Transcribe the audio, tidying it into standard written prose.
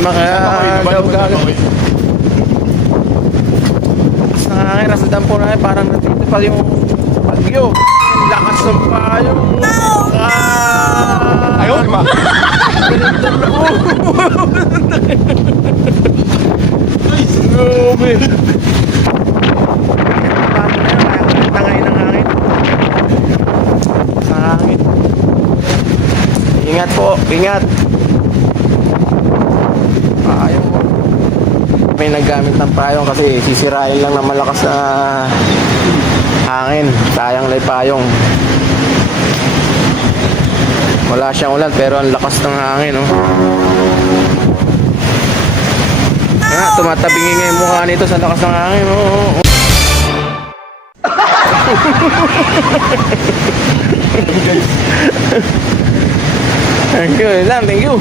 makadaog agad. Nakakirasan po na parang nandito pa yung bagyo. Ang lakas ng payo. Ayaw, di ba? Grabe. Tangay ng hangin. Sa hangin. Ingat po, ingat. Payong. May naggamit ng payong kasi sisirain lang ng malakas na hangin. Sayang na yung payong. Wala siyang ulan pero ang lakas ng hangin, oh. Tumatabingi nga yung mukha nito sa lakas ng hangin, oh. Thank you, thank you.